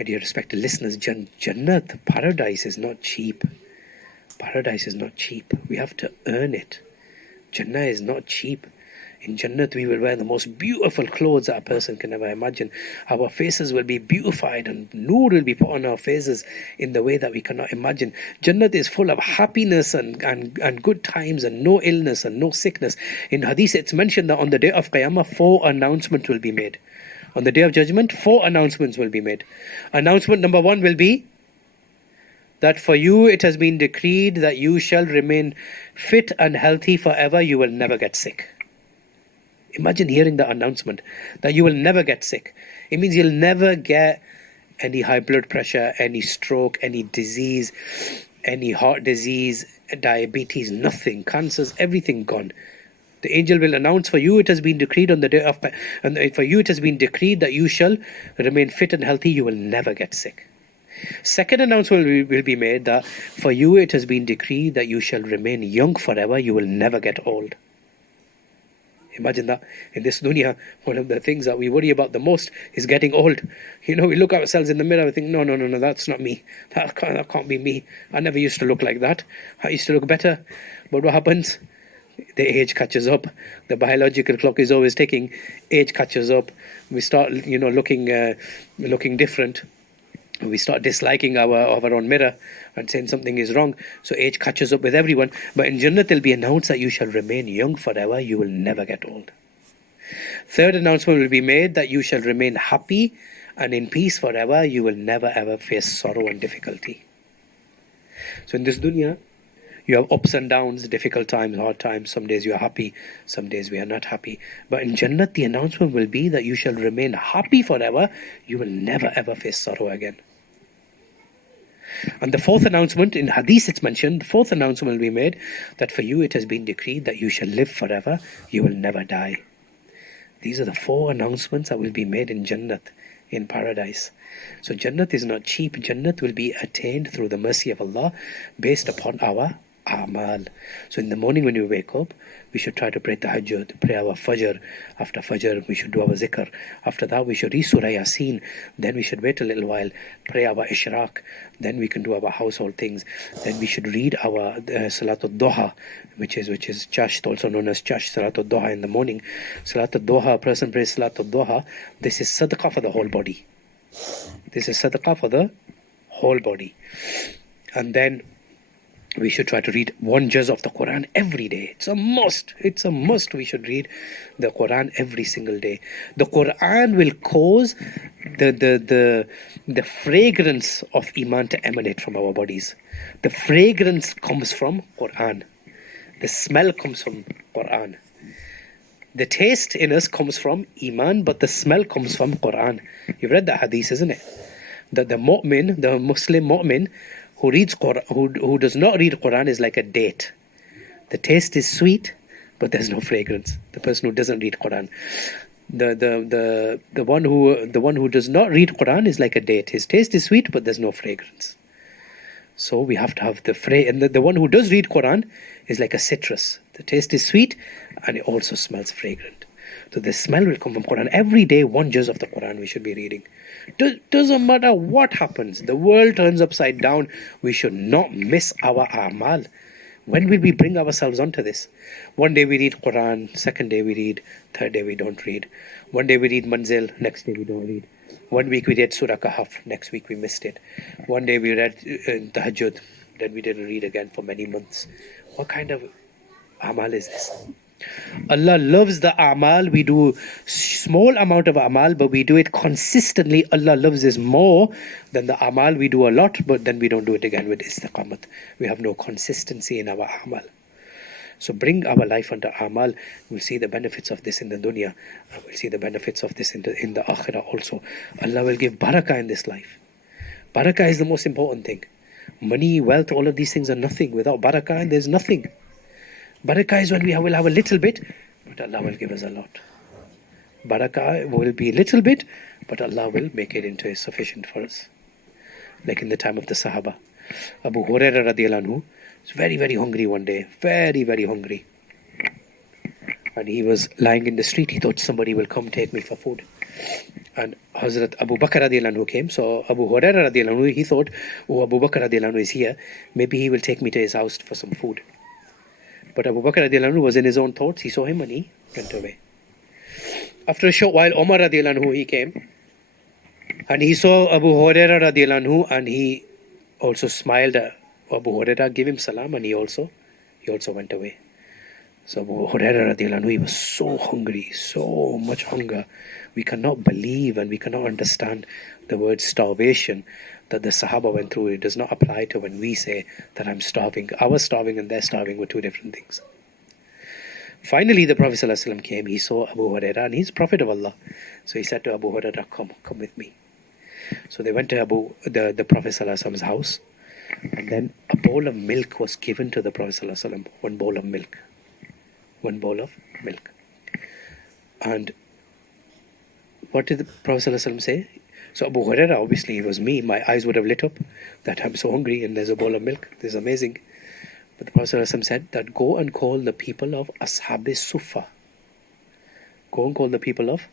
My dear respected listeners, Jannat, paradise is not cheap. Paradise is not cheap. We have to earn it. Jannah is not cheap. In Jannat, we will wear the most beautiful clothes that a person can ever imagine. Our faces will be beautified and noor will be put on our faces in the way that we cannot imagine. Jannat is full of happiness and good times and no illness and no sickness. In Hadith, it's mentioned that on the day of Qiyamah, 4 announcements will be made. On the day of judgment, 4 announcements will be made. Announcement number 1 will be that for you it has been decreed that you shall remain fit and healthy forever. You will never get sick. Imagine hearing the announcement that you will never get sick. It means you'll never get any high blood pressure, any stroke, any disease, any heart disease, diabetes, nothing, cancers, everything gone. The angel will announce, for you it has been decreed on the day of, and for you it has been decreed that you shall remain fit and healthy. You will never get sick. Second announcement will be made that for you it has been decreed that you shall remain young forever. You will never get old. Imagine that. In this dunya, one of the things that we worry about the most is getting old. We look at ourselves in the mirror and think, no, that's not me. That can't be me. I never used to look like that. I used to look better. But what happens? The age catches up. The biological clock is always ticking. Age catches up. We start, looking different. We start disliking our own mirror and saying something is wrong. So age catches up with everyone. But in Jannah, it will be announced that you shall remain young forever. You will never get old. Third announcement will be made that you shall remain happy and in peace forever. You will never ever face sorrow and difficulty. So in this dunya, you have ups and downs, difficult times, hard times. Some days you are happy, some days we are not happy. But in Jannat, the announcement will be that you shall remain happy forever. You will never ever face sorrow again. And the fourth announcement, in Hadith it's mentioned, the fourth announcement will be made that for you it has been decreed that you shall live forever. You will never die. These are the 4 announcements that will be made in Jannat, in paradise. So Jannat is not cheap. Jannat will be attained through the mercy of Allah based upon our A'mal. So in the morning when you wake up, we should try to pray Tahajjud, pray our Fajr. After Fajr, we should do our Zikr. After that, we should read Surah Yasin. Then we should wait a little while, pray our Ishraq. Then we can do our household things. Then we should read our Salatul Duha, which is Chasht, also known as Chasht, Salatul Duha in the morning. Salatul Duha, a person prays Salatul Duha. This is Sadaqah for the whole body. This is Sadaqah for the whole body. And then we should try to read 1 juz of the Quran every day. It's a must. It's a must. We should read the Quran every single day. The Quran will cause the fragrance of Iman to emanate from our bodies. The fragrance comes from Quran. The smell comes from Quran. The taste in us comes from Iman, but the smell comes from Quran. You've read that hadith, isn't it? That the mu'min, the Muslim mu'min, who reads Quran, who does not read Quran is like a date. The taste is sweet, but there's no fragrance. The person who doesn't read Quran, the one who does not read Quran is like a date. His taste is sweet, but there's no fragrance. So we have to have and the one who does read Quran is like a citrus. The taste is sweet, and it also smells fragrant. So the smell will come from Quran. Every day, 1 juz of the Quran we should be reading. Doesn't matter what happens. The world turns upside down. We should not miss our a'mal. When will we bring ourselves onto this? One day we read Quran, second day we read, third day we don't read. One day we read Manzil, next day we don't read. 1 week we read Surah Kahf, next week we missed it. One day we read Tahajjud, then we didn't read again for many months. What kind of a'mal is this? Allah loves the a'mal. We do small amount of a'mal, but we do it consistently. Allah loves this more than the a'mal. We do a lot, but then we don't do it again with istiqamat. We have no consistency in our a'mal. So bring our life under a'mal. We'll see the benefits of this in the dunya, and we'll see the benefits of this in the akhirah also. Allah will give barakah in this life. Barakah is the most important thing. Money, wealth, all of these things are nothing. Without barakah, there's nothing. Barakah is when we will have a little bit, but Allah will give us a lot. Barakah will be a little bit, but Allah will make it into sufficient for us. Like in the time of the Sahaba. Abu Hurairah radiallahu anhu was very, very hungry one day. Very, very hungry. And he was lying in the street. He thought somebody will come take me for food. And Hazrat Abu Bakr radiallahu anhu came. So Abu Hurairah radiallahu anhu, he thought, oh, Abu Bakr radiallahu anhu is here. Maybe he will take me to his house for some food. But Abu Bakr radiallahu anhu was in his own thoughts. He saw him and he went away. After a short while, Umar radiallahu anhu, he came. And he saw Abu Hurairah radiallahu anhu, and he also smiled at Abu Hurairah, gave him salam, and he also went away. So Abu Hurairah radiallahu anhu, he was so hungry, so much hunger. We cannot believe and we cannot understand the word starvation that the Sahaba went through. It does not apply to when we say that I'm starving. Our starving and their starving were two different things. Finally, the Prophet ﷺ came. He saw Abu Hurairah, and he's Prophet of Allah. So he said to Abu Hurairah, come with me. So they went to the Prophet ﷺ's house, and then a bowl of milk was given to the Prophet ﷺ. One bowl of milk. And what did the Prophet ﷺ say? So Abu Hurairah, obviously it was me, my eyes would have lit up that I'm so hungry and there's a bowl of milk. This is amazing. But the Prophet ﷺ said that go and call the people of Ashab Sufa. Go and call the people of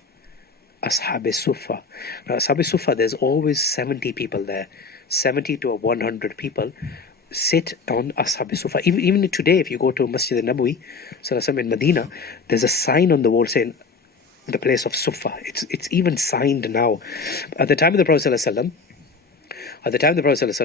Ashab Sufa. Now Ashab Sufa, there's always 70 people there. 70 to 100 people sit on Ashab Sufa. Even today, if you go to Masjid al-Nabawi in Medina, there's a sign on the wall saying the place of Sufa. It's even signed now. At the time of the Prophet ﷺ,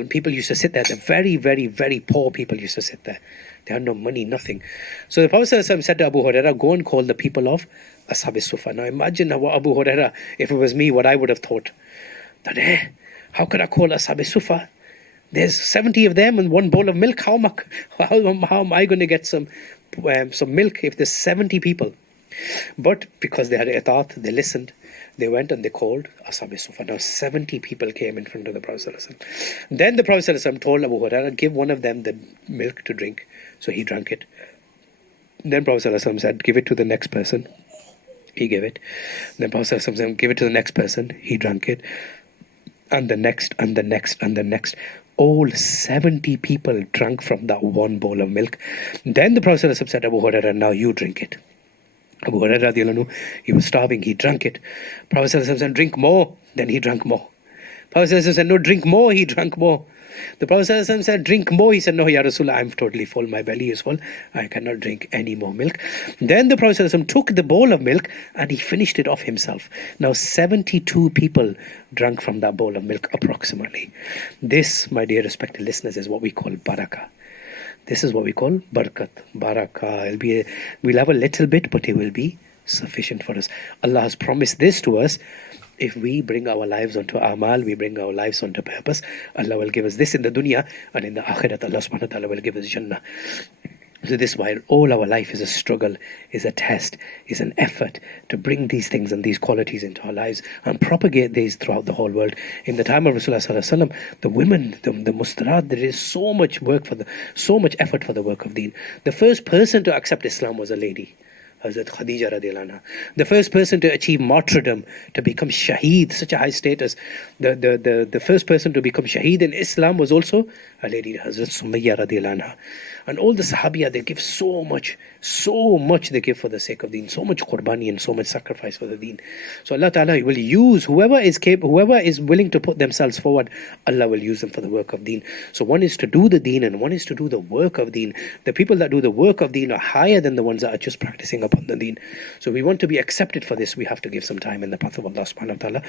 people used to sit there. The very, very, very poor people used to sit there. They had no money, nothing. So the Prophet ﷺ said to Abu Hurairah, go and call the people of Ashab Sufa. Now imagine what Abu Hurairah, if it was me, what I would have thought. That, how could I call Ashab Sufa? There's 70 of them and one bowl of milk. How am I going to get some milk if there's 70 people? But because they had itaat, they listened, they went and they called Ashab Sufa. Now 70 people came in front of the Prophet ﷺ. Then the Prophet ﷺ told Abu Hurairah, give one of them the milk to drink. So he drank it. Then Prophet ﷺ said, give it to the next person. He gave it. Then Prophet ﷺ said, give it to the next person. He drank it. And the next, and the next, and the next. All 70 people drank from that one bowl of milk. Then the Prophet ﷺ said, Abu Hurairah, now you drink it. Abu Hurairah, he was starving, he drank it. Prophet ﷺ said, drink more. Then he drank more. Prophet ﷺ said, no, drink more. He drank more. The Prophet ﷺ said, drink more. He said, no, Ya Rasulullah, I'm totally full. My belly is full. I cannot drink any more milk. Then the Prophet ﷺ took the bowl of milk and he finished it off himself. Now 72 people drank from that bowl of milk approximately. This, my dear respected listeners, is what we call barakah. This is what we call barakat, barakah. We'll have a little bit, but it will be sufficient for us. Allah has promised this to us. If we bring our lives onto amal, we bring our lives onto purpose, Allah will give us this in the dunya, and in the akhirat, Allah subhanahu wa ta'ala will give us Jannah. So this is why all our life is a struggle, is a test, is an effort to bring these things and these qualities into our lives and propagate these throughout the whole world. In the time of Rasulullah sallallahu alaihi wasallam, the women, the mustarat, there is so much effort for the work of deen. The first person to accept Islam was a lady, Hazrat Khadija radiallahu anha. The first person to achieve martyrdom, to become shaheed, such a high status. The first person to become shaheed in Islam was also a lady, Hazrat Sumayya radiallahu anha. And all the Sahabiya, they give so much they give for the sake of deen, so much qurbani and so much sacrifice for the deen. So Allah Ta'ala will use whoever is willing to put themselves forward, Allah will use them for the work of deen. So one is to do the deen and one is to do the work of deen. The people that do the work of deen are higher than the ones that are just practicing upon the deen. So we want to be accepted for this, we have to give some time in the path of Allah subhanahu wa ta'ala.